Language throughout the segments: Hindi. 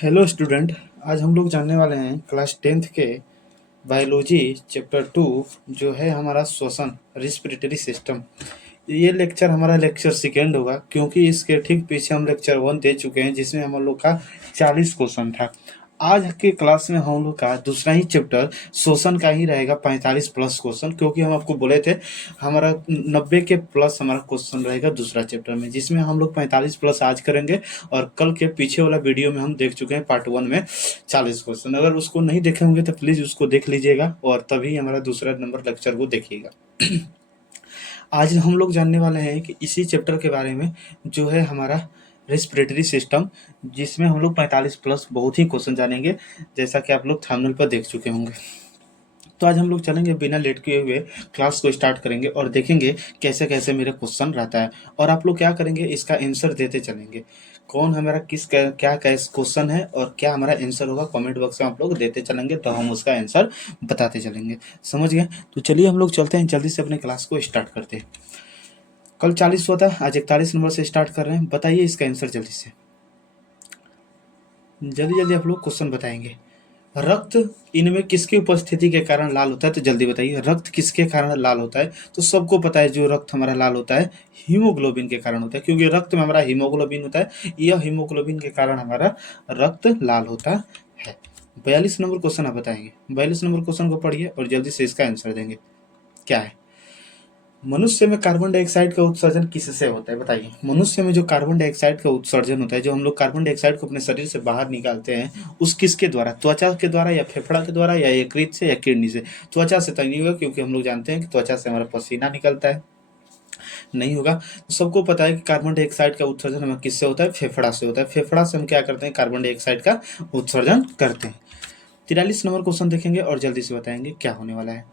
Hello student. आज हम लोग जानने वाले हैं क्लास 10th के बायोलॉजी चैप्टर 2 जो है हमारा श्वसन रिस्पिरेटरी सिस्टम। ये लेक्चर हमारा लेक्चर सेकेंड होगा क्योंकि इसके ठीक पीछे हम लेक्चर 1 दे चुके हैं जिसमें हम लोग का 40 क्वेश्चन था। आज के क्लास में हम लोग का दूसरा ही चैप्टर श्वसन का ही रहेगा 45 प्लस क्वेश्चन, क्योंकि हम आपको बोले थे हमारा 90 के प्लस हमारा क्वेश्चन रहेगा दूसरा चैप्टर में, जिसमें हम लोग 45 प्लस आज करेंगे। और कल के पीछे वाला वीडियो में हम देख चुके हैं पार्ट 1 में 40 क्वेश्चन। अगर उसको नहीं देखे होंगे तो प्लीज़ उसको देख लीजिएगा और तभी हमारा दूसरा नंबर लेक्चर को देखिएगा। आज हम लोग जानने वाले हैं कि इसी चैप्टर के बारे में जो है हमारा रेस्पिरेटरी सिस्टम, जिसमें हम लोग 45 प्लस बहुत ही क्वेश्चन जानेंगे, जैसा कि आप लोग थंबनेल पर देख चुके होंगे। तो आज हम लोग चलेंगे बिना लेट किए हुए क्लास को स्टार्ट करेंगे और देखेंगे कैसे कैसे मेरा क्वेश्चन रहता है, और आप लोग क्या करेंगे इसका आंसर देते चलेंगे। कौन हमारा किस क्या क्वेश्चन है और क्या हमारा आंसर होगा कमेंट बॉक्स में आप लोग देते चलेंगे, तो हम उसका आंसर बताते चलेंगे। समझ गए? तो चलिए हम लोग चलते हैं, जल्दी से अपने क्लास को स्टार्ट करते हैं। कल 40 हुआ था, आज 41 नंबर से स्टार्ट कर रहे हैं। बताइए इसका आंसर जल्दी से, जल्दी जल्दी आप लोग क्वेश्चन बताएंगे। रक्त इनमें किसकी उपस्थिति के कारण लाल होता है? तो जल्दी बताइए, रक्त किसके कारण लाल होता है? तो सबको पता है जो रक्त हमारा लाल होता है हीमोग्लोबिन के कारण होता है, क्योंकि रक्त में हमारा हीमोग्लोबिन होता है। यह हीमोग्लोबिन के कारण हमारा रक्त लाल होता है। 42 नंबर क्वेश्चन आप बताएंगे। 42 नंबर क्वेश्चन को पढ़िए और जल्दी से इसका आंसर देंगे। क्या है? मनुष्य में कार्बन डाइऑक्साइड का उत्सर्जन किससे होता है? बताइए। मनुष्य में जो कार्बन डाइऑक्साइड का उत्सर्जन होता है, जो हम लोग कार्बन डाइऑक्साइड को अपने शरीर से बाहर निकालते हैं, उस किसके द्वारा? त्वचा के द्वारा या फेफड़ा के द्वारा या यकृत से या किडनी से? त्वचा से तो नहीं होगा, क्योंकि हम लोग जानते हैं कि त्वचा से हमारा पसीना निकलता है, नहीं होगा। तो सबको पता है कि कार्बन डाइऑक्साइड का उत्सर्जन हमें किससे होता है? फेफड़ा से होता है। फेफड़ा से हम क्या करते हैं? कार्बन डाइऑक्साइड का उत्सर्जन करते हैं। 43 नंबर क्वेश्चन देखेंगे और जल्दी से बताएंगे क्या होने वाला है।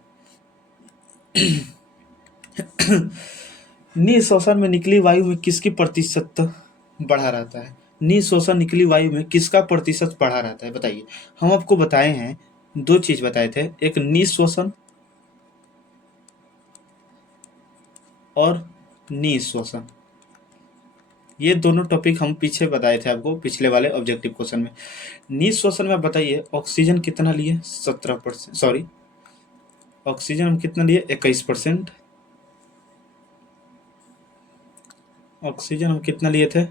निःश्वासन में निकली वायु में किसकी प्रतिशत बढ़ा रहता है? निःश्वासन निकली वायु में किसका प्रतिशत बढ़ा रहता है? बताइए। हम आपको बताए हैं, दो चीज बताए थे, एक निःश्वासन और निःश्वासन। ये दोनों टॉपिक हम पीछे बताए थे आपको पिछले वाले ऑब्जेक्टिव क्वेश्चन में। निःश्वासन में बताइए ऑक्सीजन कितना लिए? 17%। सॉरी, ऑक्सीजन हम कितना लिए? 21%। ऑक्सीजन हम कितना लिए थे?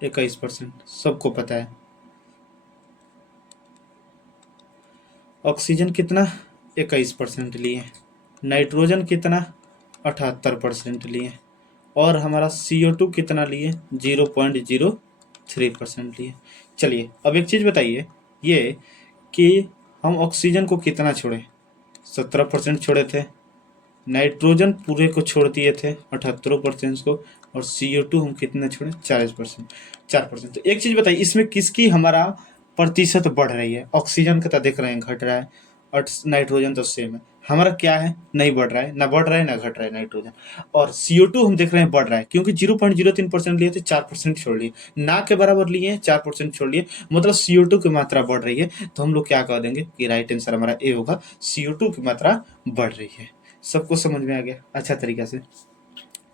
21%। सबको पता है। ऑक्सीजन कितना? 21% लिए। नाइट्रोजन कितना? 78% लिए। और हमारा CO2 कितना लिए? 0.03% लिए। चलिए अब एक चीज़ बताइए, ये कि हम ऑक्सीजन को कितना छोड़े? 17% छोड़े थे। नाइट्रोजन पूरे को छोड़ दिए थे 78% को, और CO2 हम कितने छोड़े? 40%। 4%। तो एक चीज़ बताइए, इसमें किसकी हमारा प्रतिशत बढ़ रही है? ऑक्सीजन का तो देख रहे हैं घट रहा है, और नाइट्रोजन तो सेम है। हमारा क्या है? नहीं बढ़ रहा है, ना बढ़ रहा है ना घट रहा है नाइट्रोजन। और CO2 हम देख रहे हैं बढ़ रहा है, क्योंकि 0.03% लिए थे, 4% छोड़ लिए। ना के बराबर लिए 4% छोड़ लिए, मतलब CO2 की मात्रा बढ़ रही है। तो हम लोग क्या कह देंगे कि राइट आंसर हमारा ए होगा, CO2 की मात्रा बढ़ रही है। सबको समझ में आ गया अच्छा तरीका से?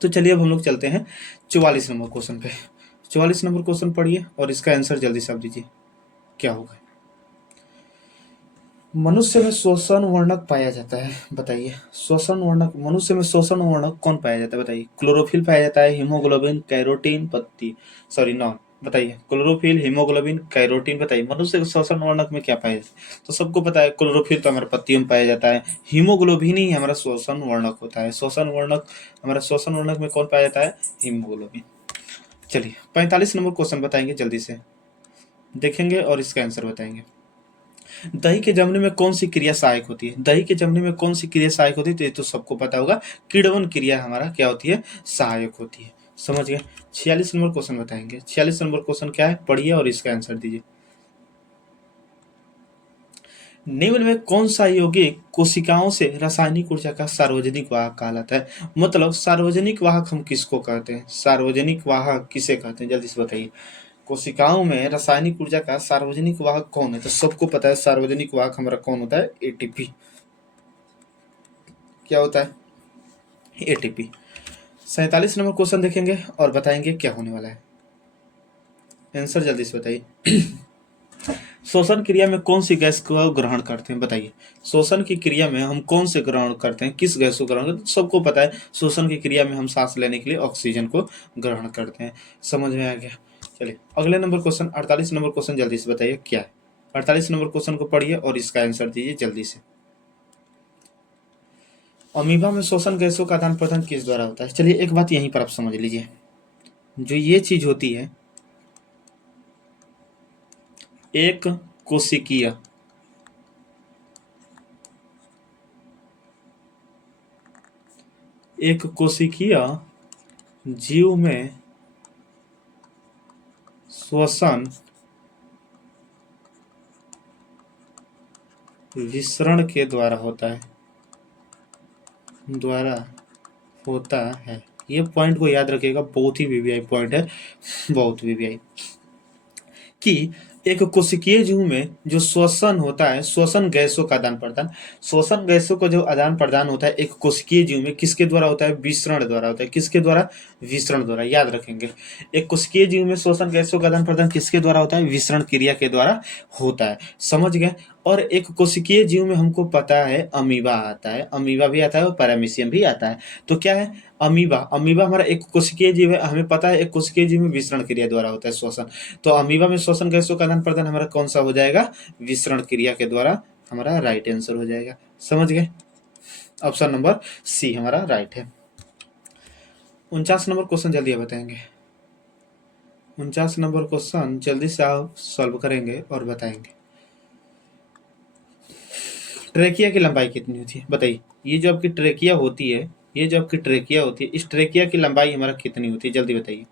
तो चलिए अब हम लोग चलते हैं 44 नंबर क्वेश्चन पे। 44 नंबर क्वेश्चन पढ़िए और इसका आंसर जल्दी से आप दीजिए, क्या होगा। मनुष्य में श्वसन वर्णक पाया जाता है। बताइए, श्वसन वर्णक, मनुष्य में श्वसन वर्णक कौन पाया जाता है? बताइए। क्लोरोफिल पाया जाता है, हीमोग्लोबिन, कैरोटीन, पत्ती, सॉरी नॉन। बताइए, क्लोरोफिल, हीमोग्लोबिन, कैरोटीन। बताइए मनुष्य के श्वसन वर्णक में क्या पाया जाता है? तो सबको पता है क्लोरोफिल तो हमारे पत्तियों में पाया जाता है, हीमोग्लोबिन ही हमारा श्वसन वर्णक होता है। श्वसन वर्णक, हमारा श्वसन वर्णक में कौन पाया जाता है? हीमोग्लोबिन। चलिए 45 नंबर क्वेश्चन बताएंगे, जल्दी से देखेंगे और इसका आंसर बताएंगे। दही के जमने में कौन सी क्रिया सहायक होती है? दही के जमने में कौन सी क्रिया सहायक होती है? तो ये तो सबको पता होगा, किण्वन क्रिया हमारा क्या होती है? सहायक होती है। समझ गए? 46 नंबर क्वेश्चन बताएंगे। 46 नंबर क्वेश्चन क्या है? पढ़िए और इसका आंसर दीजिए। निम्न में कौन सा यौगिक कोशिकाओं से रासायनिक ऊर्जा का सार्वजनिक वाहक कहलाता है? मतलब सार्वजनिक वाहक हम किसको कहते हैं? सार्वजनिक वाहक किसे कहते हैं? जल्दी से बताइए। कोशिकाओं में रासायनिक ऊर्जा का सार्वजनिक वाहक कौन है? तो सबको पता है सार्वजनिक वाहक हमारा कौन होता है? ATP। क्या होता है? ATP। 47 नंबर क्वेश्चन देखेंगे और बताएंगे क्या होने वाला है। आंसर जल्दी से बताइए। शोषण क्रिया में कौन सी गैस को ग्रहण करते हैं बताइए। शोषण की क्रिया में हम कौन से ग्रहण करते हैं, किस गैस को ग्रहण करते हैं? सबको पता है शोषण की क्रिया में हम सांस लेने के लिए ऑक्सीजन को ग्रहण करते हैं। समझ में आ गया। चलिए अगले नंबर क्वेश्चन 48 नंबर क्वेश्चन जल्दी से बताइए क्या है। 48 नंबर क्वेश्चन को पढ़िए और इसका आंसर दीजिए जल्दी से। अमीबा में शोषण गैसों का आदान प्रदान किस द्वारा होता है? चलिए एक बात यहीं पर आप समझ लीजिए, जो ये चीज होती है एक कोशिकीय जीव में श्वसन विसरण के द्वारा होता है। ये पॉइंट को याद रखिएगा, बहुत ही वीवीआई पॉइंट है, बहुत वीवीआई। कि एक कोशिकीय जीव में जो श्वसन होता है, श्वसन गैसों का आदान प्रदान, श्वसन गैसों का जो आदान प्रदान होता है एक कोशिकीय जीव में किसके द्वारा होता है? विसरण द्वारा होता है। किसके द्वारा? विसरण द्वारा। याद रखेंगे, एक कोशिकीय जीव में श्वसन गैसों का आदान प्रदान किसके द्वारा होता है? विसरण क्रिया के द्वारा होता है। समझ गए। और एक कोशिकीय जीव में हमको पता है अमीबा आता है, अमीबा भी आता है और पैरामीशियम भी आता है। तो क्या है? अमीबा हमारा एक कोशिकीय जीव है, हमें पता है एक कोशिकीय जीव में विसरण क्रिया द्वारा होता है श्वसन। तो अमीबा में श्वसन गैसों का आदान प्रदान हमारा कौन सा हो जाएगा? विसरण क्रिया के द्वारा। हमारा राइट आंसर हो जाएगा। समझ गए। ऑप्शन नंबर सी हमारा राइट है। 49 नंबर क्वेश्चन जल्दी बताएंगे। 49 नंबर क्वेश्चन जल्दी से आप सॉल्व करेंगे और बताएंगे। ट्रेकिया की लंबाई कितनी होती है बताइए। ये जो आपकी ट्रेकिया होती है, इस ट्रेकिया की लंबाई हमारा कितनी होती है? जल्दी बताइए।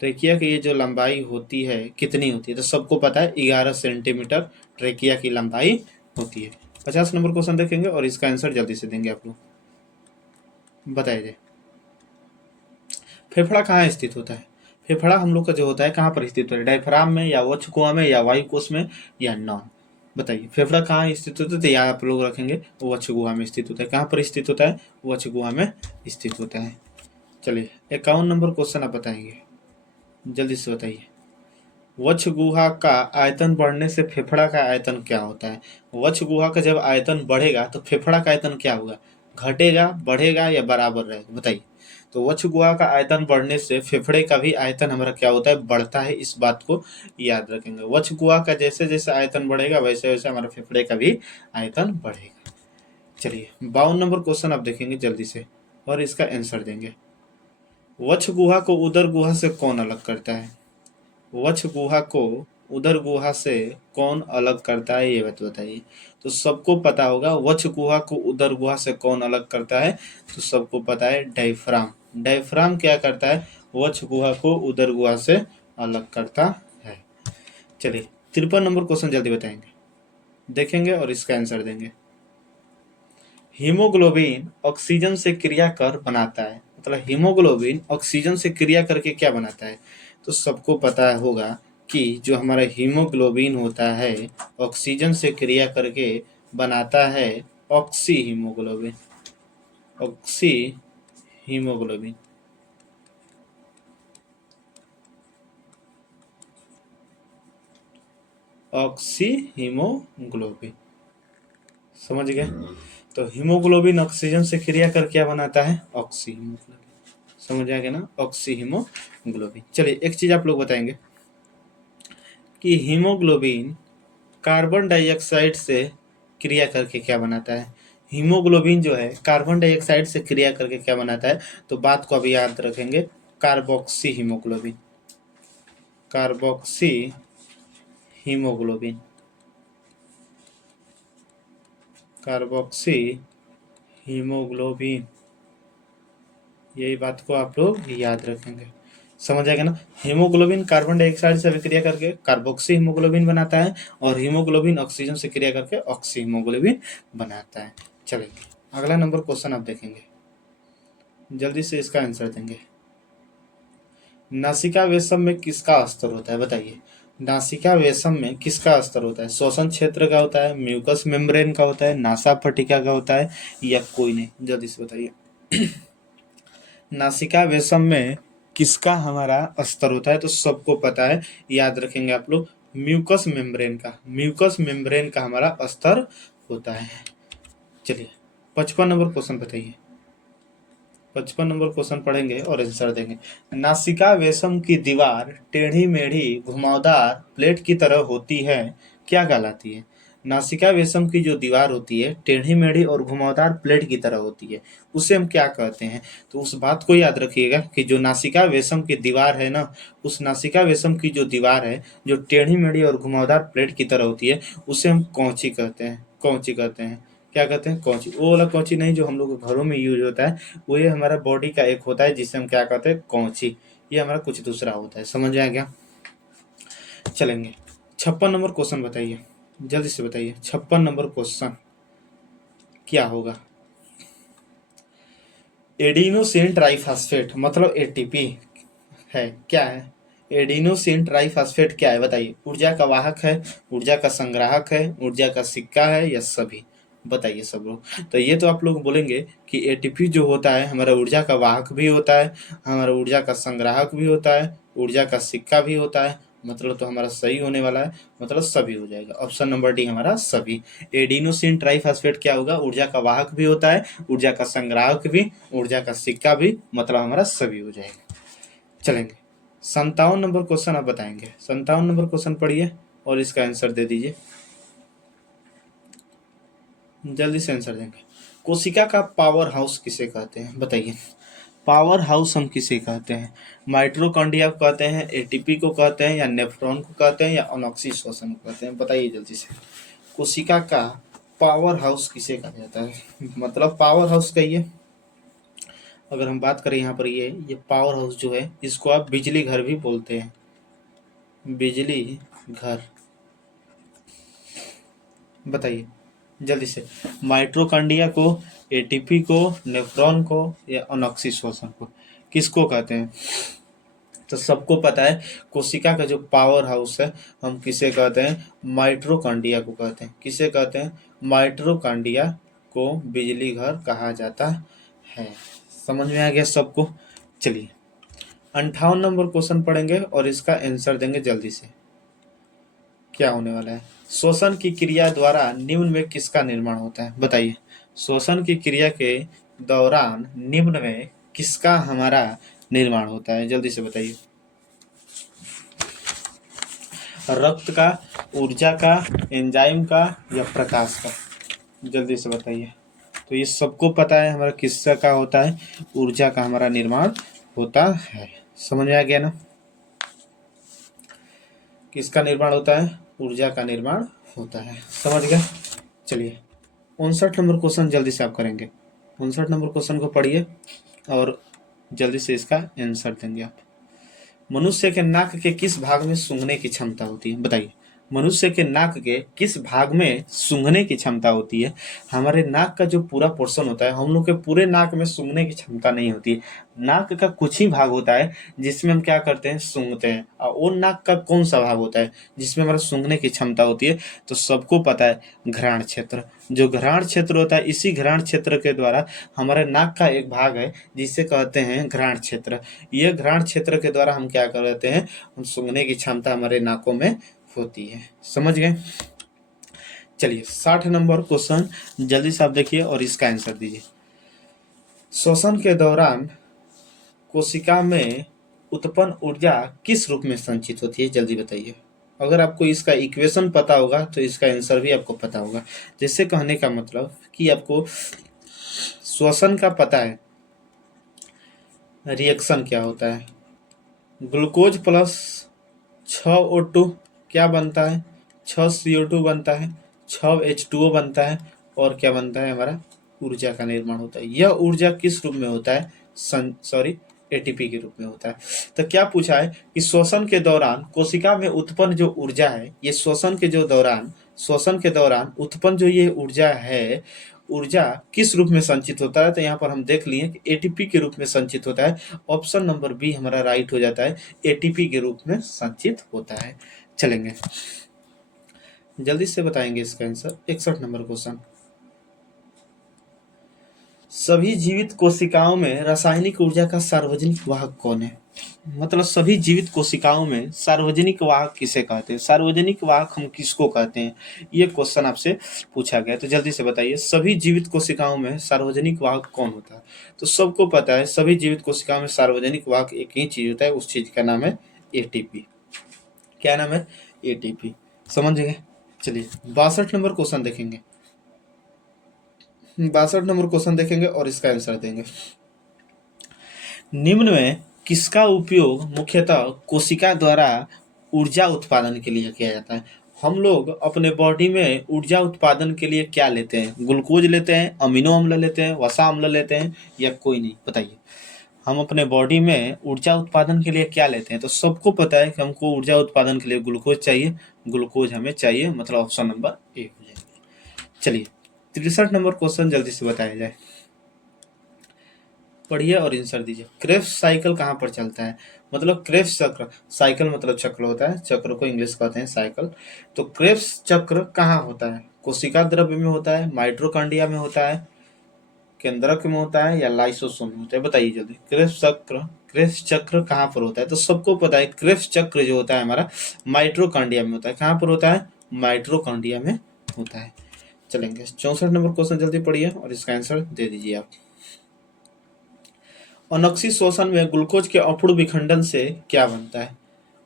ट्रेकिया की ये जो लंबाई होती है कितनी होती है? तो सबको पता है 11 सेंटीमीटर ट्रेकिया की लंबाई होती है। 50 नंबर क्वेश्चन देखेंगे और इसका आंसर जल्दी से देंगे आप लोग। बताइए फेफड़ा कहाँ स्थित होता है? फेफड़ा हम लोग का जो होता है कहाँ पर स्थित होता है? डायफ्राम में या वक्षगुहा में या वायुकोश में या नॉन? बताइए फेफड़ा कहाँ स्थित होता है? तो यहाँ आप लोग रखेंगे वक्षगुहा में स्थित होता है। कहाँ पर स्थित होता है? वक्षगुहा में स्थित होता है। चलिए 51 नंबर क्वेश्चन आप बताएंगे, जल्दी से बताइए। वक्षगुहा का आयतन बढ़ने से फेफड़ा का आयतन क्या होता है? वक्षगुहा का जब आयतन बढ़ेगा तो फेफड़ा का आयतन क्या होगा? घटेगा, बढ़ेगा या बराबर रहेगा? बताइए। तो वक्षगुहा का आयतन बढ़ने से फेफड़े का भी आयतन हमारा क्या होता है? बढ़ता है। इस बात को याद रखेंगे। वक्षगुहा का जैसे जैसे आयतन बढ़ेगा वैसे वैसे हमारा फेफड़े का भी आयतन बढ़ेगा। चलिए 52 नंबर क्वेश्चन आप देखेंगे जल्दी से और इसका आंसर देंगे। वक्षगुहा को उदर गुहा से कौन अलग करता है? वक्षगुहा को उदर गुहा से कौन अलग करता है ये बताइए। तो सबको पता होगा वक्षगुहा को उदर गुहा से कौन अलग करता है? तो सबको पता है डायफ्राम। डायफ्राम क्या करता है? वक्षगुहा को उदर गुहा से अलग करता है। चलिए 53 नंबर क्वेश्चन जल्दी बताएंगे, देखेंगे और इसका आंसर देंगे। हीमोग्लोबिन ऑक्सीजन से क्रिया कर बनाता है, मतलब हीमोग्लोबिन ऑक्सीजन से क्रिया करके क्या बनाता है? तो सबको पता होगा कि जो हमारा हीमोग्लोबिन होता है ऑक्सीजन से क्रिया करके बनाता है oxy haemoglobin. Oxy haemoglobin oxy haemoglobin. समझ गए। तो हीमोग्लोबिन ऑक्सीजन से क्रिया कर क्या बनाता है? Oxy haemoglobin. समझ आ गया ना, ऑक्सी हीमोग्लोबिन। चलिए एक चीज आप लोग बताएंगे कि हीमोग्लोबिन कार्बन डाइऑक्साइड से क्रिया करके क्या बनाता है? हीमोग्लोबिन जो है कार्बन डाइऑक्साइड से क्रिया करके क्या बनाता है? तो बात को अभी याद रखेंगे, carboxy haemoglobin. Carboxy haemoglobin, carboxy haemoglobin, यही बात को आप लोग याद रखेंगे। समझ आएगा ना। हीमोग्लोबिन कार्बन डाइऑक्साइड से अभिक्रिया करके कार्बोक्सी हीमोग्लोबिन बनाता है और हीमोग्लोबिन ऑक्सीजन से क्रिया करके ऑक्सी हीमोग्लोबिन बनाता है। चलिए अगला नंबर क्वेश्चन आप देखेंगे, जल्दी से इसका आंसर देंगे। नासिका वेशम में किसका स्तर होता है? बताइए। नासिका वेशम में किसका स्तर होता है? श्वसन क्षेत्र का होता है, म्यूकस मेम्ब्रेन का होता है, नासा पट्टिका का होता है या कोई नहीं? जल्दी से बताइए। नासिका वेशम में किसका हमारा स्तर होता है? तो सबको पता है, याद रखेंगे आप लोग, म्यूकस मेम्ब्रेन का हमारा स्तर होता है। चलिए 55 नंबर क्वेश्चन बताइए। 55 नंबर क्वेश्चन पढ़ेंगे और आंसर देंगे। नासिका वेशम की दीवार टेढ़ी मेढ़ी घुमावदार प्लेट की तरह होती है, क्या कहलाती है? नासिका वेशम की जो दीवार होती है टेढ़ी मेढ़ी और घुमावदार प्लेट की तरह होती है, उसे हम क्या कहते हैं? तो उस बात को याद रखिएगा कि जो नासिका वेशम की दीवार है ना, उस नासिका वेशम की जो दीवार है जो टेढ़ी मेढ़ी और घुमावदार प्लेट की तरह होती है, उसे हम कौंची कहते हैं। कौंची कहते हैं। क्या कहते हैं? कौंची। वो वाला कौंची नहीं जो हम लोग के घरों में यूज होता है, वो ये हमारा बॉडी का एक होता है जिसे हम क्या कहते हैं? कौंची। ये हमारा कुछ दूसरा होता है। समझ में आ गया? चलेंगे 56 नंबर क्वेश्चन बताइए, जल्दी से बताइए। 56 नंबर क्वेश्चन क्या होगा? एडिनोसिन ट्राइफॉस्फेट मतलब एटीपी है, क्या है? एडिनोसिन ट्राइफॉस्फेट क्या है बताइए? ऊर्जा का वाहक है, ऊर्जा का संग्राहक है, ऊर्जा का सिक्का है, या सभी? बताइए सब लोग। तो ये तो आप लोग बोलेंगे कि एटीपी जो होता है हमारा ऊर्जा का वाहक भी होता है, हमारा ऊर्जा का संग्राहक भी होता है, ऊर्जा का सिक्का भी होता है। मतलब तो हमारा सही होने वाला है, मतलब सभी हो जाएगा। ऑप्शन नंबर डी हमारा सभी। एडिनोसिन ट्राइफॉस्फेट क्या होगा? ऊर्जा का वाहक भी होता है, ऊर्जा का संग्राहक भी, ऊर्जा का सिक्का भी, मतलब हमारा सभी हो जाएगा। चलेंगे 57 नंबर क्वेश्चन आप बताएंगे। 57 नंबर क्वेश्चन पढ़िए और इसका आंसर दे दीजिए, जल्दी से आंसर देंगे। कोशिका का पावर हाउस किसे कहते हैं बताइए? पावर हाउस हम किसे कहते हैं? माइटोकॉन्ड्रिया को कहते हैं, एटीपी को कहते हैं, या नेफ्रॉन को कहते हैं, या ऑक्सीटोसिन को कहते हैं? बताइए जल्दी से। कोशिका का पावर हाउस किसे कहा जाता है? मतलब पावर हाउस कहिए। अगर हम बात करें यहाँ पर ये पावर हाउस जो है इसको आप बिजली घर भी बोलते हैं। बिजली घर। बताइए जल्दी से। माइटोकॉन्ड्रिया को, एटीपी को, नेफ्रॉन को, या ऑक्सीटोसिन को किसको कहते हैं? तो सबको पता है कोशिका का जो पावर हाउस है हम किसे कहते हैं? माइटोकॉन्ड्रिया को कहते हैं। किसे कहते हैं? माइटोकॉन्ड्रिया को बिजली घर कहा जाता है। समझ में आ गया सबको? चलिए 58 नंबर क्वेश्चन पढ़ेंगे और इसका आंसर देंगे जल्दी से। क्या होने वाला है? श्वसन की क्रिया द्वारा निम्न में किसका निर्माण होता है बताइए? श्वसन की क्रिया के दौरान निम्न में किसका हमारा निर्माण होता है? जल्दी से बताइए। रक्त का, ऊर्जा का, एंजाइम का, या प्रकाश का? जल्दी से बताइए। तो ये सबको पता है हमारा किसका का होता है? ऊर्जा का हमारा निर्माण होता है। समझ में आ गया ना? किसका निर्माण होता है? ऊर्जा का निर्माण होता है। समझ गए? चलिए 59 नंबर क्वेश्चन जल्दी से आप करेंगे। 59 नंबर क्वेश्चन को पढ़िए और जल्दी से इसका आंसर देंगे आप। मनुष्य के नाक के किस भाग में सूंघने की क्षमता होती है बताइए? मनुष्य के नाक के किस भाग में सूंघने की क्षमता होती है? हमारे नाक का जो पूरा पोर्शन होता है, हम लोग के पूरे नाक में सूंघने की क्षमता नहीं होती है। नाक का कुछ ही भाग होता है जिसमें हम क्या करते हैं? सूंघते हैं। और वो नाक का कौन सा भाग होता है जिसमें हमारा सूंघने की क्षमता होती है? तो सबको पता है, घ्राण क्षेत्र। जो घ्राण क्षेत्र होता है, इसी घ्राण क्षेत्र के द्वारा हमारे नाक का एक भाग है जिसे कहते हैं घ्राण क्षेत्र। यह घ्राण क्षेत्र के द्वारा हम क्या करते हैं? हम सूंघने की क्षमता हमारे नाकों में होती है। समझ गए? चलिए 60 नंबर क्वेश्चन जल्दी से आप देखिए और इसका आंसर दीजिए। श्वसन के दौरान कोशिका में उत्पन्न ऊर्जा किस रूप में संचित होती है? जल्दी बताइए। अगर आपको इसका इक्वेशन पता होगा तो इसका आंसर भी आपको पता होगा। जैसे कहने का मतलब कि आपको श्वसन का पता है, रिएक्शन क्या होता है? ग्लूकोज प्लस 6O2 क्या बनता है? 6CO2 बनता है, 6H2O बनता है, और क्या बनता है? हमारा ऊर्जा का निर्माण होता है। यह ऊर्जा किस रूप में होता है? एटीपी के रूप में होता है। तो क्या पूछा है कि श्वसन के दौरान कोशिका में उत्पन्न जो ऊर्जा है, ये श्वसन के दौरान उत्पन्न जो ये ऊर्जा है, ऊर्जा किस रूप में संचित होता है? तो यहाँ पर हम देख लिए कि एटीपी के रूप में संचित होता है। ऑप्शन नंबर बी हमारा राइट हो जाता है, एटीपी के रूप में संचित होता है। चलेंगे जल्दी से बताएंगे इसका आंसर। 61 नंबर क्वेश्चन सभी जीवित कोशिकाओं में रासायनिक ऊर्जा का सार्वजनिक वाहक कौन है? मतलब सभी जीवित कोशिकाओं में सार्वजनिक वाहक किसे कहते हैं? सार्वजनिक वाहक हम किसको कहते हैं? ये क्वेश्चन आपसे पूछा गया, तो जल्दी से बताइए सभी जीवित कोशिकाओं में सार्वजनिक वाहक कौन होता है? तो सबको पता है सभी जीवित कोशिकाओं में सार्वजनिक वाहक एक ही चीज होता है, उस चीज का नाम है एटीपी। क्या नाम है? एटीपी। समझ गए? चलिए 62 नंबर क्वेश्चन देखेंगे। 62 नंबर क्वेश्चन देखेंगे और इसका आंसर देंगे। निम्न में किसका उपयोग मुख्यतः कोशिका द्वारा ऊर्जा उत्पादन के लिए किया जाता है? हम लोग अपने बॉडी में ऊर्जा उत्पादन के लिए क्या लेते हैं? ग्लूकोज लेते हैं, अमीनो अम्ल लेते हैं, वसा अम्ल लेते हैं, या कोई नहीं? बताइए। हम अपने बॉडी में ऊर्जा उत्पादन के लिए क्या लेते हैं? तो सबको पता है कि हमको ऊर्जा उत्पादन के लिए ग्लूकोज चाहिए, ग्लूकोज हमें चाहिए, मतलब ऑप्शन नंबर ए हो जाएगा। चलिए 63 नंबर क्वेश्चन जल्दी से बताया जाए, पढ़िए और आंसर दीजिए। क्रेब्स साइकिल कहाँ पर चलता है? मतलब क्रेब्स चक्र, साइकिल मतलब चक्र होता है, चक्र को इंग्लिश कहते हैं साइकिल। तो क्रेब्स चक्र कहाँ होता है? कोशिका द्रव्य में होता है, माइटोकॉन्ड्रिया में होता है, केंद्रक में होता है, या लाइसोसोम में होता है? बताइए जल्दी। क्रेब्स चक्र कहाँ पर होता है? तो सबको पता है क्रेब्स चक्र जो होता है हमारा माइटोकॉन्ड्रिया में होता है। कहाँ पर होता है? माइटोकॉन्ड्रिया में होता है। चलेंगे 64 नंबर क्वेश्चन जल्दी पढ़िए और इसका आंसर दे दीजिए आप। अनोक्सी श्वसन में ग्लूकोज के अपूर्ण विखंडन से क्या बनता है?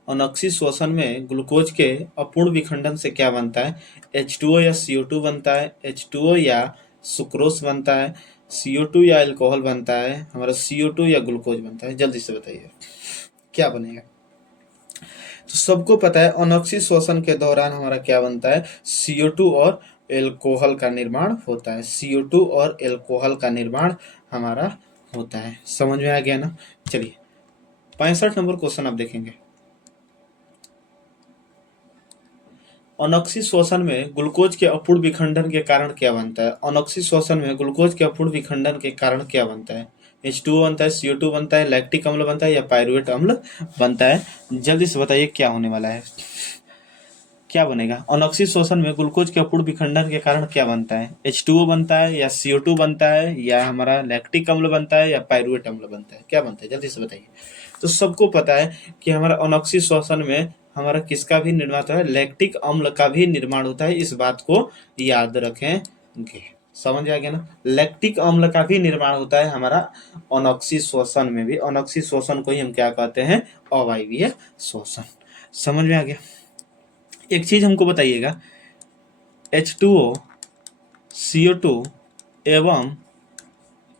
अनोक्सी श्वसन में ग्लूकोज के अपूर्ण विखंडन से क्या बनता है? H2O या CO2 बनता है, H2O या सुक्रोज बनता है, CO2 या अल्कोहल बनता है, हमारा CO2 या ग्लूकोज बनता है? जल्दी से बताइए क्या बनेगा। तो सबको पता है अनोक्सी श्वसन के दौरान हमारा क्या बनता है? CO2 और एल्कोहल का निर्माण होता है। CO2 और एल्कोहल का निर्माण हमारा होता है। समझ में आ गया ना? चलिए 65 नंबर क्वेश्चन आप देखेंगे। अनोक्सी श्वसन में ग्लूकोज के अपूर्ण विखंडन के कारण क्या बनता है? अनोक्सी श्वसन में ग्लूकोज के अपूर्ण विखंडन के कारण क्या बनता है? H2O बनता है, CO2 बनता है, लैक्टिक अम्ल बनता है, या पायरुवेट अम्ल बनता है? जल्दी से बताइए क्या होने वाला है, क्या बनेगा? अनोक्सी श्वसन में ग्लूकोज के अपूर्ण विखंडन के कारण क्या बनता है? H2O बनता है, या CO2 बनता है, या हमारा लैक्टिक अम्ल बनता है, या पायरुवेट अम्ल बनता है? क्या बनता है? जल्दी से बताइए। तो सबको पता है कि हमारा अनोक्सी श्वसन में हमारा किसका भी निर्माण होता है? लैक्टिक अम्ल का भी निर्माण होता है। इस बात को याद रखेंगे। समझ आ गया ना? लैक्टिक अम्ल का भी निर्माण होता है हमारा अनोक्सी श्वसन में भी। अनोक्सी श्वसन को ही हम क्या कहते हैं? अवायवीय श्वसन। समझ में आ गया? एक चीज हमको बताइएगा, H2O, CO2 एवं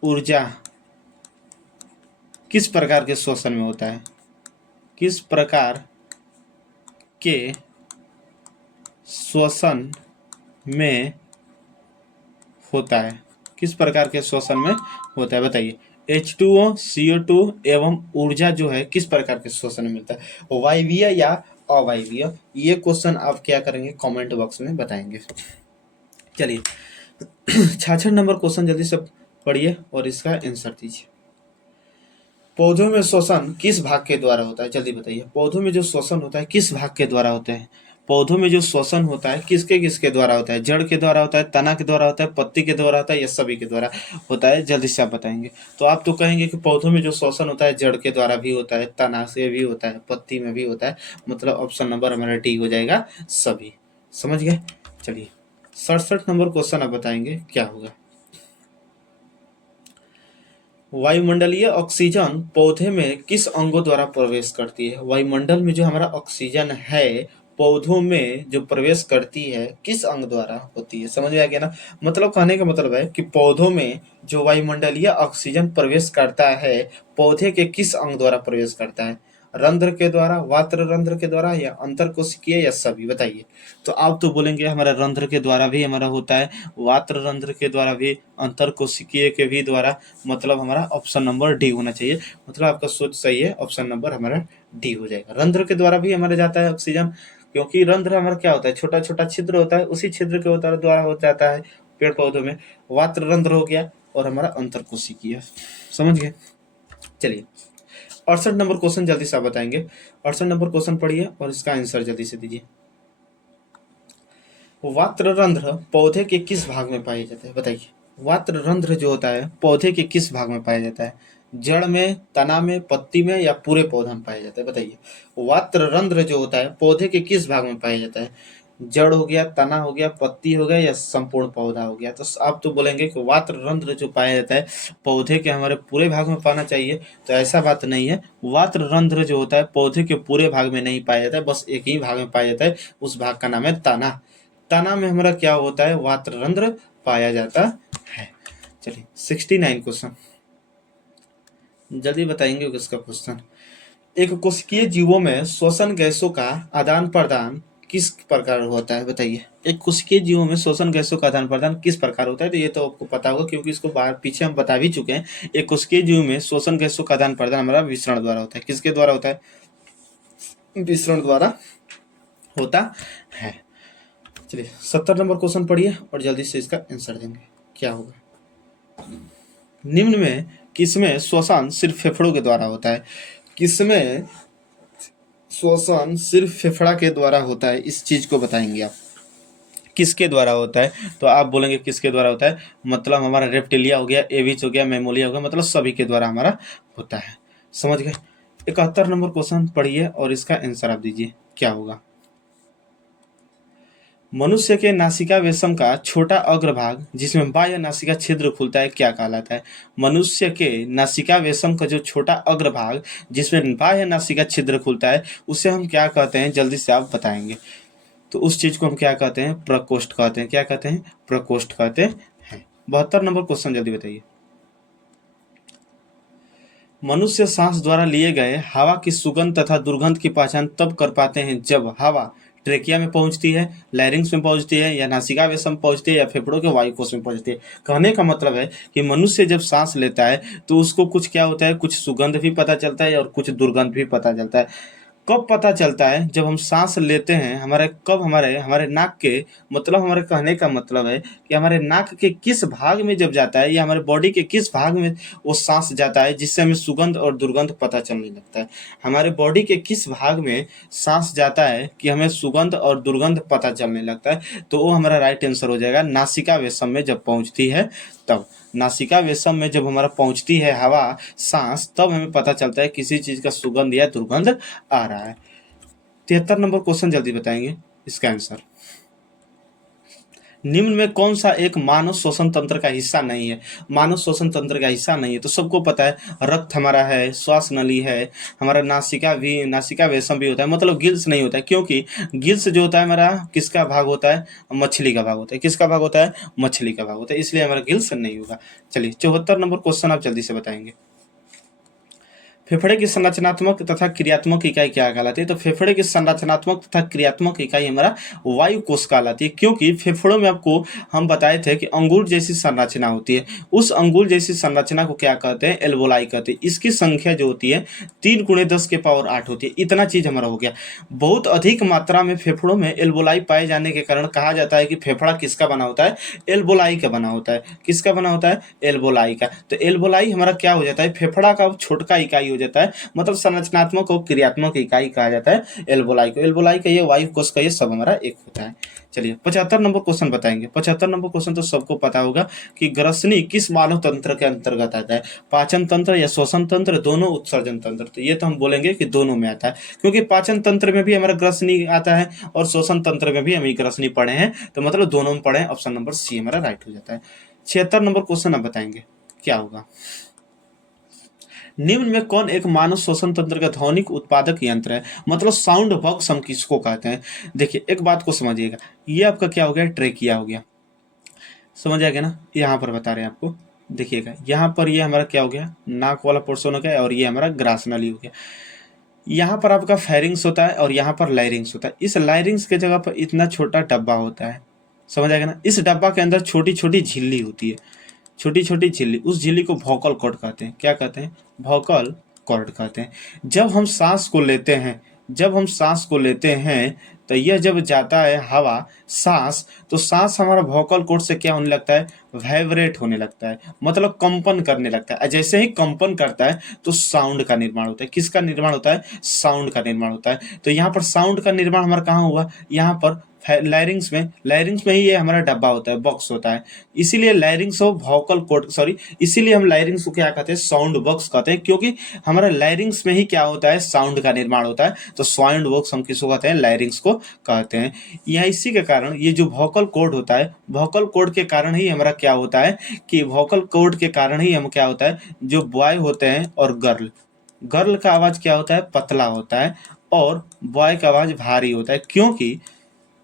ऊर्जा किस प्रकार के श्वसन में होता है? किस प्रकार के श्वसन में होता है? किस प्रकार के श्वसन में होता है? बताइए। H2O, CO2 एवं ऊर्जा जो है किस प्रकार के श्वसन में मिलता है? वायवीय या अवायवीय? ये क्वेश्चन आप क्या करेंगे? कमेंट बॉक्स में बताएंगे। चलिए 66 नंबर क्वेश्चन जल्दी से पढ़िए और इसका आंसर दीजिए। पौधों में श्वसन किस भाग के द्वारा होता है? जल्दी बताइए। पौधों में जो श्वसन होता है किस भाग के द्वारा होता है? पौधों में जो श्वसन होता है किसके किसके द्वारा होता है? जड़ के द्वारा होता है, तना के द्वारा होता है, पत्ती के द्वारा होता है, या सभी के द्वारा होता है? जल्दी से आप बताएंगे। तो आप तो कहेंगे कि पौधों में जो श्वसन होता है जड़ के द्वारा भी होता है, तना से भी होता है, पत्ती में भी होता है, मतलब ऑप्शन नंबर हमारा डी हो जाएगा, सभी। समझ गए? चलिए 67 नंबर क्वेश्चन आप बताएंगे क्या होगा। वायुमंडलीय ऑक्सीजन पौधे में किस अंगों द्वारा प्रवेश करती है? वायुमंडल में जो हमारा ऑक्सीजन है पौधों में जो प्रवेश करती है किस अंग द्वारा होती है? समझ में आ गया ना? मतलब कहने का मतलब है कि पौधों में जो वायुमंडलीय ऑक्सीजन प्रवेश करता है पौधे के किस अंग द्वारा प्रवेश करता है? रंध्र के द्वारा, वात्र रंध्र के द्वारा, या अंतरकोशिकीय, या सभी? बताइए। तो आप तो बोलेंगे हमारा रंध्र के द्वारा भी हमारा होता है, वात्र रंध्र के द्वारा भी, अंतरकोशिकीय के भी द्वारा, मतलब हमारा ऑप्शन नंबर डी होना चाहिए। मतलब आपका सोच सही है, ऑप्शन नंबर हमारा डी हो जाएगा। रंध्र के द्वारा भी हमारा जाता है ऑक्सीजन, क्योंकि रंध्र हमारा क्या होता है? छोटा छोटा छिद्र होता है, उसी छिद्र के द्वारा हो जाता है पेड़ पौधों में। वात्र रंध्र हो गया और हमारा अंतरकोशिकीय। समझ गए? चलिए 68 नंबर क्वेश्चन जल्दी से आप बताएंगे। 68 नंबर क्वेश्चन पढ़िए और इसका आंसर जल्दी से दीजिए। वात्र रंध्र पौधे के किस भाग में पाए जाते हैं? बताइए। वात्र रंध्र जो होता है पौधे के किस भाग में पाया जाता है? जड़ में, तना में, पत्ती में या पूरे पौधा में पाया जाता है? बताइए। वात्र रंध्र जो होता है पौधे के किस भाग में पाया जाता है? जड़ हो गया, तना हो गया, पत्ती हो गया या संपूर्ण पौधा हो गया? तो आप तो बोलेंगे कि वात्र रंध्र जो पाया जाता है पौधे के हमारे पूरे भाग में पाना चाहिए, तो ऐसा बात नहीं है। वात्र रंध्र जो होता है पौधे के पूरे भाग में नहीं पाया जाता है, बस एक ही भाग में पाया जाता है, उस भाग का नाम है तना। तना में हमारा क्या होता है? वात्र रंध्र पाया जाता है। चलिए 69 क्वेश्चन जल्दी बताएंगे इसका क्वेश्चन। एक कोशिकीय जीवों में श्वसन गैसों का आदान प्रदान किस प्रकार होता है? बताइए। एक कोशिकीय जीवों में श्वसन गैसों का आदान प्रदान किस प्रकार होता है? तो ये तो आपको पता होगा क्योंकि इसको बाहर पीछे हम बता भी चुके हैं। एक कोशिकीय जीव में श्वसन गैसों का आदान प्रदान हमारा विसरण द्वारा होता है। किसके द्वारा होता है? विसरण द्वारा होता है। चलिए 70 नंबर क्वेश्चन पढ़िए और जल्दी से इसका आंसर देंगे। क्या होगा? निम्न में किसमें श्वसन सिर्फ फेफड़ों के द्वारा होता है? किसमें श्वसन सिर्फ फेफड़ा के द्वारा होता है? इस चीज को बताएंगे आप। किसके द्वारा होता है? तो आप बोलेंगे किसके द्वारा होता है, मतलब हमारा रेप्टिलिया हो गया, एविच हो गया, मेमोलिया हो गया, मतलब सभी के द्वारा हमारा होता है। समझ गए? 71 नंबर क्वेश्चन पढ़िए और इसका आंसर आप दीजिए। क्या होगा? मनुष्य के नासिका वेशम का छोटा अग्रभाग जिसमें बाह्य नासिका छिद्र खुलता है क्या कहलाता है? मनुष्य के नासिका वेशम का जो छोटा अग्रभाग जिसमें बाह्य नासिका छिद्र खुलता है उसे हम क्या कहते हैं? जल्दी से आप बताएंगे। तो उस चीज को हम क्या कहते हैं? प्रकोष्ठ कहते हैं। क्या कहते हैं? प्रकोष्ठ कहते हैं। 72 नंबर क्वेश्चन जल्दी बताइए। मनुष्य सांस द्वारा लिए गए हवा की सुगंध तथा दुर्गंध की पहचान तब कर पाते हैं जब हवा ट्रेकिया में पहुंचती है, लैरिंग्स में पहुंचती है, या नासिका वेशम पहुंचती है, या फेफड़ों के वायुकोश में पहुंचती है। कहने का मतलब है कि मनुष्य जब सांस लेता है तो उसको कुछ क्या होता है? कुछ सुगंध भी पता चलता है और कुछ दुर्गंध भी पता चलता है। कब पता चलता है? जब हम सांस लेते हैं हमारे कब हमारे हमारे नाक के, मतलब हमारे कहने का मतलब है कि हमारे नाक के किस भाग में जब जाता है या हमारे बॉडी के किस भाग में वो सांस जाता है जिससे हमें सुगंध और दुर्गंध पता चलने लगता है। हमारे बॉडी के किस भाग में सांस जाता है कि हमें सुगंध और दुर्गंध पता चलने लगता है? तो वो हमारा राइट आंसर हो जाएगा नासिका वेशम में जब पहुंचती है तब। नासिका वेशम में जब हमारा पहुंचती है हवा, सांस, तब हमें पता चलता है किसी चीज का सुगंध या दुर्गंध आ रहा है। 73 नंबर क्वेश्चन जल्दी बताएंगे इसका आंसर। निम्न में कौन सा एक मानव श्वसन तंत्र का हिस्सा नहीं है? मानव श्वसन तंत्र का हिस्सा नहीं है तो सबको पता है, रक्त हमारा है, श्वास नली है, हमारा नासिका वेशम भी होता है, मतलब गिल्स नहीं होता है, क्योंकि गिल्स जो होता है हमारा किसका भाग होता है? मछली का भाग होता है। किसका भाग होता है? मछली का भाग होता है, इसलिए हमारा गिल्स नहीं होगा। चलिए 74 नंबर क्वेश्चन आप जल्दी से बताएंगे। फेफड़े की संरचनात्मक तथा क्रियात्मक इकाई क्या कहलाती है? तो फेफड़े की संरचनात्मक तथा क्रियात्मक इकाई हमारा वायु कोश कहलाती है, क्योंकि फेफड़ों में आपको हम बताए थे कि अंगूर जैसी संरचना होती है। उस अंगूर जैसी संरचना को क्या कहते हैं? एल्वोलाई कहते हैं। इसकी संख्या जो होती है 3 × 10⁸ होती है। इतना चीज हमारा हो गया। बहुत अधिक मात्रा में फेफड़ों में एल्वोलाई पाए जाने के कारण कहा जाता है कि फेफड़ा किसका बना होता है? एल्वोलाई का बना होता है। किसका बना होता है? एल्वोलाई का। तो एल्वोलाई हमारा क्या हो जाता है? फेफड़ा का छोटका इकाई जाता है, मतलब संरचनात्मक और क्रियात्मक इकाई कहा जाता है एल्वोलाई को। एल्वोलाई का ये, वायु कोश का ये, सब हमारा एक होता है। चलिए 75 नंबर क्वेश्चन बताएंगे। 75 नंबर क्वेश्चन तो सबको पता होगा कि ग्रसनी किस मानव तंत्र के अंतर्गत आता है? पाचन तंत्र या श्वसन तंत्र, दोनों, उत्सर्जन तंत्र? तो ये तो हम बोलेंगे कि दोनों में आता है, क्योंकि पाचन तंत्र में भी हमारा ग्रसनी आता है और श्वसन तंत्र में भी हम ग्रसनी पढ़े हैं, तो मतलब दोनों में पढ़े। ऑप्शन नंबर सी हमारा राइट हो जाता है। 76 नंबर क्वेश्चन आप बताएंगे। क्या होगा? निम्न में कौन एक मानव श्वसन तंत्र का ध्वनिक उत्पादक यंत्र है? मतलब साउंड बॉक्स हम किसको कहते हैं? देखिए एक बात को समझिएगा, ये आपका क्या हो गया? ट्रेकिया हो गया। समझ आ गया ना? यहाँ पर बता रहे हैं आपको, देखिएगा यहाँ पर ये हमारा क्या हो गया? नाक वाला पोर्शन हो गया और ये हमारा ग्रास नली हो गया। यहाँ पर आपका फेरिंग्स होता है और यहाँ पर लाइरिंग्स होता है। इस लाइरिंग्स के जगह पर इतना छोटा डब्बा होता है। समझ आएगा ना? इस डब्बा के अंदर छोटी छोटी झिल्ली होती है, छोटी छोटी झिल्ली। उस झिल्ली को वोकल कॉर्ड कहते हैं। क्या कहते हैं? वोकल कॉर्ड कहते हैं। जब हम सांस को लेते हैं, जब हम सांस को लेते हैं तो यह जब जाता है हवा, सांस, तो सांस हमारा वोकल कॉर्ड से क्या होने लगता है? वाइब्रेट होने लगता है, मतलब कंपन करने लगता है। जैसे ही कंपन करता है तो साउंड का निर्माण होता है। किसका निर्माण होता है? साउंड का निर्माण होता है। तो यहाँ पर साउंड का निर्माण हमारा कहाँ हुआ? यहाँ पर लैरिंग्स में ही ये हमारा डब्बा होता है, बॉक्स होता है। इसीलिए larynx of vocal cord, sorry, इसीलिए हम लैरिंग्स को क्या कहते हैं, साउंड बॉक्स कहते हैं, क्योंकि हमारा लैरिंग्स में ही क्या होता है, साउंड का निर्माण होता है। तो साउंड बॉक्स हम किसको कहते हैं, लैरिंग्स को कहते हैं। यहाँ इसी के कारण ये जो वोकल कॉर्ड होता है, वोकल कॉर्ड के कारण ही हमारा क्या होता है कि वोकल कॉर्ड के कारण ही हम क्या होता है, जो बॉय होते हैं और गर्ल, गर्ल का आवाज क्या होता है, पतला होता है, और बॉय का आवाज भारी होता है, क्योंकि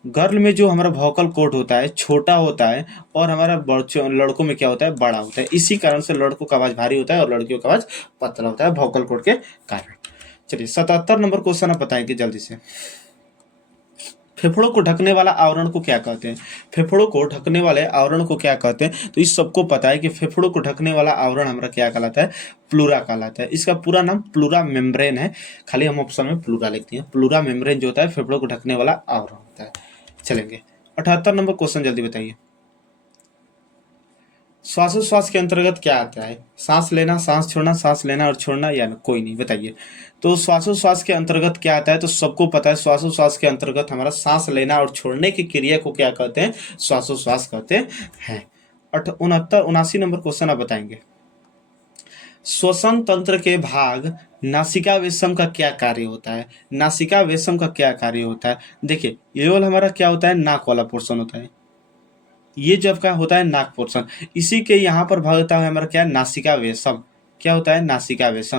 गर्ल में जो हमारा वोकल कॉर्ड होता है छोटा होता है, और हमारा लड़कों में क्या होता है, बड़ा होता है। इसी कारण से लड़कों का आवाज भारी होता है और लड़कियों का आवाज पतला होता है, वोकल कॉर्ड के कारण। चलिए 77 नंबर क्वेश्चन आप बताएंगे जल्दी से। फेफड़ों को ढकने वाला आवरण को क्या कहते हैं, फेफड़ों को ढकने वाले आवरण को क्या कहते हैं। तो इस सबको पता है कि फेफड़ों को ढकने वाला आवरण हमारा क्या कहलाता है, प्लूरा कहलाता है। इसका पूरा नाम प्लूरा मेम्ब्रेन है, खाली हम ऑप्शन में प्लूरा लिखते हैं। प्लूरा मेम्ब्रेन जो होता है फेफड़ों को ढकने वाला आवरण होता है। चलेंगे 78 नंबर क्वेश्चन, जल्दी बताइए। श्वासोश्वास के अंतर्गत क्या आता है, सांस लेना, सांस छोड़ना, सांस लेना और छोड़ना, या कोई नहीं, बताइए। तो श्वासोश्वास के अंतर्गत क्या आता है, तो सबको पता है श्वासोश्वास के अंतर्गत हमारा सांस लेना और छोड़ने की क्रिया को क्या कहते हैं, श्वासोश्वास कहते हैं। 79 नंबर क्वेश्चन आप बताएंगे। श्वसन तंत्र के भाग नासिका वेशम का क्या कार्य होता है, नासिका वेशम का क्या कार्य होता है। देखिए ये वाला हमारा क्या होता है, नाक वाला पोर्शन होता है, ये जो आपका होता है नाक पोर्शन, इसी के यहाँ पर भाग होता है हमारा क्या, नासिका वेशम। क्या होता है, नासिका वेशम।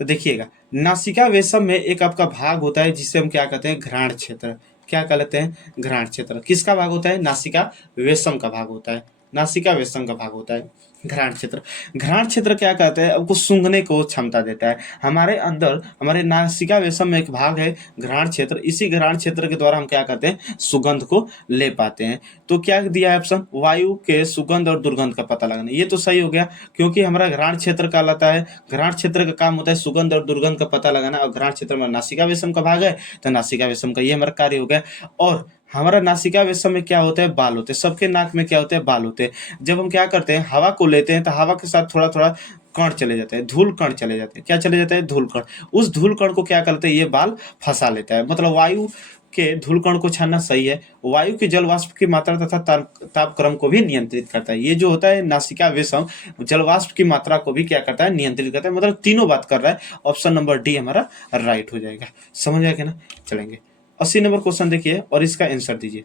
तो देखिएगा नासिका वेशम में एक आपका भाग होता है जिसे हम क्या कहते हैं, घ्राण क्षेत्र। क्या कहते हैं, घ्राण क्षेत्र। किसका भाग होता है, नासिका वेशम का भाग होता है, नासिका वेशम का भाग होता है घ्राण क्षेत्र। घ्राण क्षेत्र क्या कहते हैं, आपको सूंघने को क्षमता देता है। हमारे अंदर हमारे नासिका वेशम में एक भाग है घ्राण क्षेत्र, इसी घ्राण क्षेत्र के द्वारा हम क्या करते हैं, सुगंध को ले पाते हैं। तो क्या दिया है ऑप्शन, वायु के सुगंध और दुर्गंध का पता लगाना। ये तो सही हो गया, क्योंकि हमारा घ्राण क्षेत्र कहलाता है, घ्राण क्षेत्र का काम होता है सुगंध और दुर्गंध का पता लगाना, और घ्राण क्षेत्र में नासिका वेशम का भाग है, तो नासिका वेशम का ये हमारा कार्य हो गया। और हमारा नासिका वेशम में क्या होता है, बाल होते हैं। सबके नाक में क्या होते हैं, बाल होते हैं। जब हम क्या करते हैं, हवा को लेते हैं, तो हवा के साथ थोड़ा थोड़ा कण चले जाते हैं, धूल कण चले जाते हैं। क्या चले जाते हैं, धूल कण। उस धूल कण को क्या करते हैं, ये बाल फंसा लेता है। मतलब वायु के धूल कण को छानना सही है। वायु के जल वाष्प की मात्रा तथा तापक्रम को भी नियंत्रित करता है। ये जो होता है नासिका वेशम, जल वाष्प की मात्रा को भी क्या करता है, नियंत्रित करता है। मतलब तीनों बात कर रहा है। ऑप्शन नंबर डी हमारा राइट हो जाएगा। समझ आएगा ना। चलेंगे 80 नंबर क्वेश्चन देखिए और इसका आंसर दीजिए,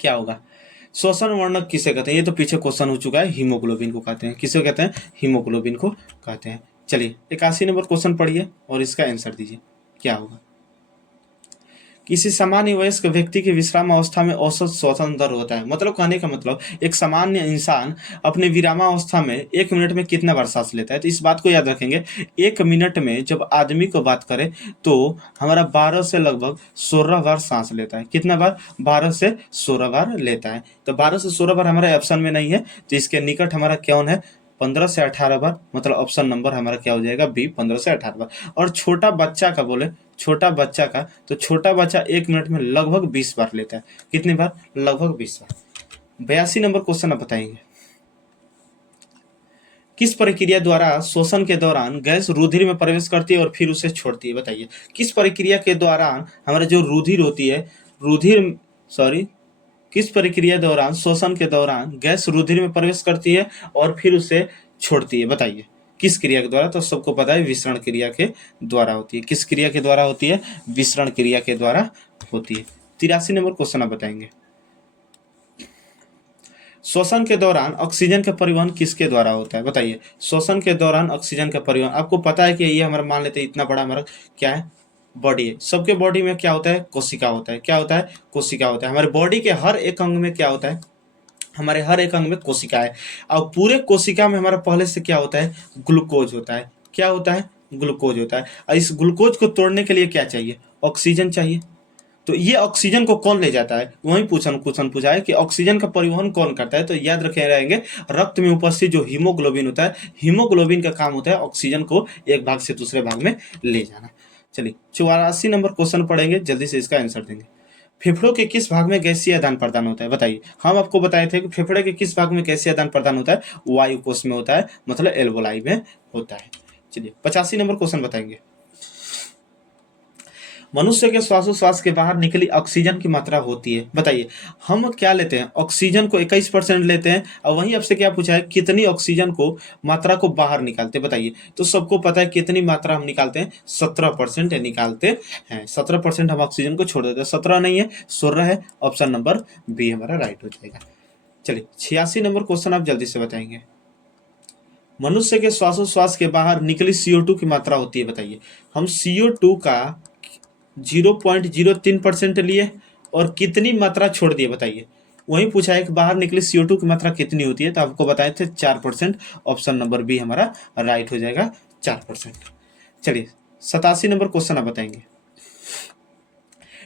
क्या होगा। श्वसन वर्णक किसे कहते हैं, ये तो पीछे क्वेश्चन हो चुका है, हीमोग्लोबिन को कहते हैं। किसे कहते हैं, हीमोग्लोबिन को कहते हैं। चलिए 81 नंबर क्वेश्चन पढ़िए और इसका आंसर दीजिए, क्या होगा। किसी सामान्य वयस्क व्यक्ति की विश्राम अवस्था में औसत श्वसन दर होता है। मतलब कहने का मतलब एक सामान्य इंसान अपने विरामावस्था में 1 मिनट में कितना बार सांस लेता है। तो इस बात को याद रखेंगे, 1 मिनट में जब आदमी को बात करें तो हमारा 12 से लगभग 16 बार सांस लेता है। कितना बार, 12 से 16 बार लेता है। तो 12 से 16 बार हमारे ऑप्शन में नहीं है, तो इसके निकट हमारा कौन है, 15 से 18 बार। मतलब ऑप्शन नंबर हमारा क्या हो जाएगा, बी, 15 से 18 बार। और छोटा बच्चा का बोले, छोटा बच्चा का, तो छोटा बच्चा 1 मिनट में लगभग 20 बार लेता है। कितनी बार, लगभग 20 बार। 82 नंबर क्वेश्चन आप बताएंगे। किस प्रक्रिया द्वारा श्वसन के दौरान गैस रुधिर में प्रवेश करती है और फिर उसे छोड़ती है, बताइए। किस प्रक्रिया के दौरान हमारा जो रुधिर होती है, रुधिर, सॉरी, किस प्रक्रिया दौरान श्वसन के दौरान गैस रुधिर में प्रवेश करती है और फिर उसे छोड़ती है, बताइए। किस क्रिया के द्वारा, तो सबको पता है विसरण क्रिया के द्वारा होती है। किस क्रिया के द्वारा होती है, विसरण क्रिया के द्वारा होती है। 83 नंबर क्वेश्चन आप बताएंगे। श्वसन के दौरान ऑक्सीजन का परिवहन किसके द्वारा होता है, बताइए। श्वसन के दौरान ऑक्सीजन का परिवहन, आपको पता है कि ये हमारा, मान लेते हैं इतना बड़ा हमारा क्या है, बॉडी है। सबके बॉडी में क्या होता है, कोशिका होता है। क्या होता है, कोशिका होता है। हमारे बॉडी के हर एक अंग में क्या होता है, हमारे हर एक अंग में कोशिका है। और पूरे कोशिका में हमारा पहले से क्या होता है, ग्लूकोज होता है। क्या होता है, ग्लूकोज होता है। और इस ग्लूकोज को तोड़ने के लिए क्या चाहिए, ऑक्सीजन चाहिए। तो ये ऑक्सीजन को कौन ले जाता है, वही क्वेश्चन पूछा है कि ऑक्सीजन का परिवहन कौन करता है। तो याद रखे रहेंगे, रक्त में उपस्थित जो हीमोग्लोबिन होता है, हीमोग्लोबिन का काम होता है ऑक्सीजन को एक भाग से दूसरे भाग में ले जाना। चलिए 84 नंबर क्वेश्चन पढ़ेंगे, जल्दी से इसका आंसर देंगे। फेफड़ों के किस भाग में गैसीय आदान प्रदान होता है, बताइए। हम आपको बताए थे कि फेफड़े के किस भाग में गैसीय आदान प्रदान होता है, वायु कोश में होता है, मतलब एल्वोलाई में होता है। चलिए 85 नंबर क्वेश्चन बताएंगे। मनुष्य के श्वासोश्वास के बाहर निकली ऑक्सीजन की मात्रा होती है। बताइए, हम क्या लेते हैं, ऑक्सीजन को 21% लेते हैं, और वहीं आपसे क्या पूछा है, कितनी ऑक्सीजन को मात्रा को बाहर निकालते हैं। बताइए, तो सबको पता है कितनी मात्रा हम निकालते हैं, 17% निकालते हैं। 17% हम ऑक्सीजन को छोड़ देते हैं, 17 नहीं है, 16 है। ऑप्शन नंबर बी हमारा राइट हो जाएगा। चलिए 86 नंबर क्वेश्चन आप जल्दी से बताएंगे। मनुष्य के श्वासोश्वास के बाहर निकली CO2 की मात्रा होती है। बताइए, हम CO2 का 0.03% लिए और कितनी मात्रा छोड़ दिए। बताइए, वहीं पूछा है कि बाहर निकली CO2 की मात्रा कितनी होती है, तो आपको बताए थे 4%। ऑप्शन नंबर बी हमारा राइट हो जाएगा, 4%। चलिए 87 नंबर क्वेश्चन आप बताएंगे।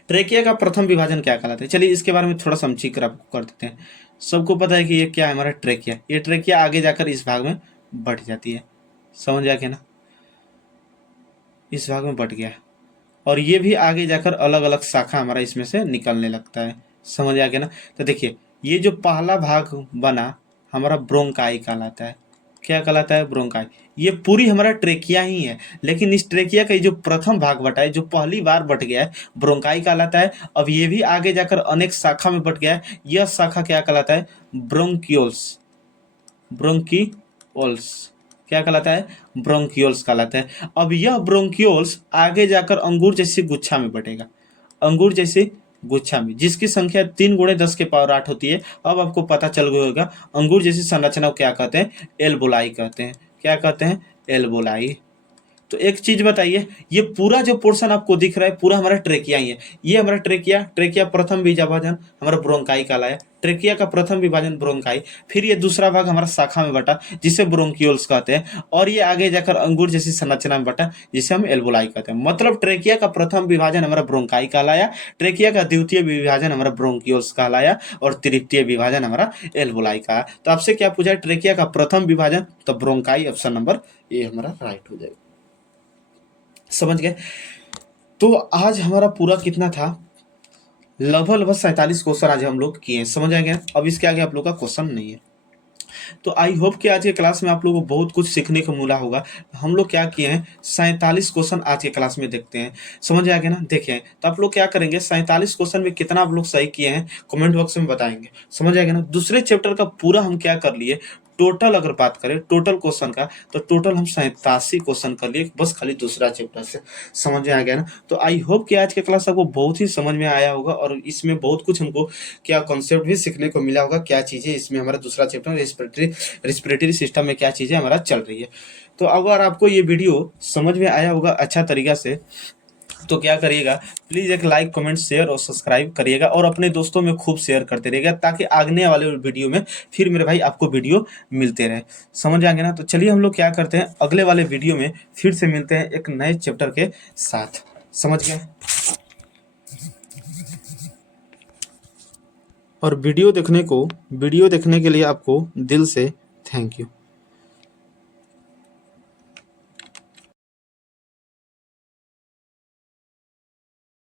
ट्रेकिया का प्रथम विभाजन क्या कहलाता है। चलिए इसके बारे में थोड़ा समझिए आपको कर देते हैं। सबको पता है कि ये क्या है हमारा ट्रेकिया। ये ट्रेकिया आगे जाकर इस भाग में बढ़ जाती है, समझ आ गया ना, इस भाग में बढ़ गया, और ये भी आगे जाकर अलग अलग शाखा हमारा इसमें से निकलने लगता है, समझ आ गया ना। तो देखिए, ये जो पहला भाग बना हमारा ब्रोंकाई कहलाता है। क्या कहलाता है, ब्रोंकाई। ये पूरी हमारा ट्रेकिया ही है, लेकिन इस ट्रेकिया का जो प्रथम भाग बटा है, जो पहली बार बट गया है, ब्रोंकाई कहलाता है। अब ये भी आगे जाकर अनेक शाखा में बट गया है, यह शाखा क्या कहलाता है, ब्रोंकियोल्स। ब्रोंकियोल्स क्या कहलाता है, ब्रोंकियोल्स कहलाता है। अब यह ब्रोंकियोल्स आगे जाकर अंगूर जैसी गुच्छा में बटेगा, अंगूर जैसे गुच्छा में, जिसकी संख्या 3 × 10⁸ होती है। अब आपको पता चल गया होगा अंगूर जैसी संरचना को क्या कहते हैं, एल्बोलाई कहते हैं। क्या कहते हैं, एल्बोलाई। तो एक चीज बताइए, ये पूरा जो पोर्शन आपको दिख रहा है पूरा हमारा ट्रेकिया ही है। ये हमारा ट्रेकिया, ट्रेकिया प्रथम विभाजन हमारा ब्रोंकाई कहलाया। ट्रेकिया का प्रथम विभाजन ब्रोंकाई, फिर ये दूसरा भाग हमारा शाखा में बटा जिसे ब्रोंकियोल्स कहते हैं, और ये आगे जाकर अंगूर जैसी संरचना में बटा जिसे हम एल्बोलाई कहते हैं। मतलब ट्रेकिया का प्रथम विभाजन हमारा ब्रोंकाई कहलाया, ट्रेकिया का द्वितीय विभाजन हमारा ब्रोंकियोल्स कहलाया, और तृतीय विभाजन हमारा एल्बोलाई का। तो आपसे क्या पूछा है, ट्रेकिया का प्रथम विभाजन, तो ब्रोंकाई। ऑप्शन नंबर ए हमारा राइट हो जाएगा। समझ गए। तो आज हमारा पूरा कितना था, लगभग 47 क्वेश्चन आज हम लोग किए, समझ आ गया। अब इसके आगे आप लोग का क्वेश्चन नहीं है। तो आई होप कि आज के क्लास में आप लोगों को बहुत कुछ सीखने को मिला होगा। हम लोग क्या किए हैं, 47 क्वेश्चन आज के क्लास में देखते हैं, समझ आ गया ना। देखें तो आप लोग क्या करेंगे, 47 क्वेश्चन में कितना आप लोग सही किए हैं कमेंट बॉक्स में बताएंगे, समझ आ गया ना। दूसरे चैप्टर का पूरा हम क्या कर लिए, टोटल अगर बात करें टोटल क्वेश्चन का, तो टोटल हम 87 क्वेश्चन कर लिए, बस खाली दूसरा चैप्टर से, समझ में आ गया ना। तो आई होप कि आज के क्लास आपको बहुत ही समझ में आया होगा, और इसमें बहुत कुछ हमको क्या कॉन्सेप्ट भी सीखने को मिला होगा, क्या चीज़ें इसमें हमारा दूसरा चैप्टर रेस्पिरेटरी सिस्टम में क्या चीज़ें हमारा चल रही है। तो अगर आपको ये वीडियो समझ में आया होगा अच्छा तरीका से, तो क्या करिएगा, प्लीज़ एक लाइक कमेंट शेयर और सब्सक्राइब करिएगा, और अपने दोस्तों में खूब शेयर करते रहिएगा, ताकि आगने वाले वीडियो में फिर मेरे भाई आपको वीडियो मिलते रहे, समझ आएंगे ना। तो चलिए हम लोग क्या करते हैं, अगले वाले वीडियो में फिर से मिलते हैं एक नए चैप्टर के साथ, समझ गए। और वीडियो देखने के लिए आपको दिल से थैंक यू।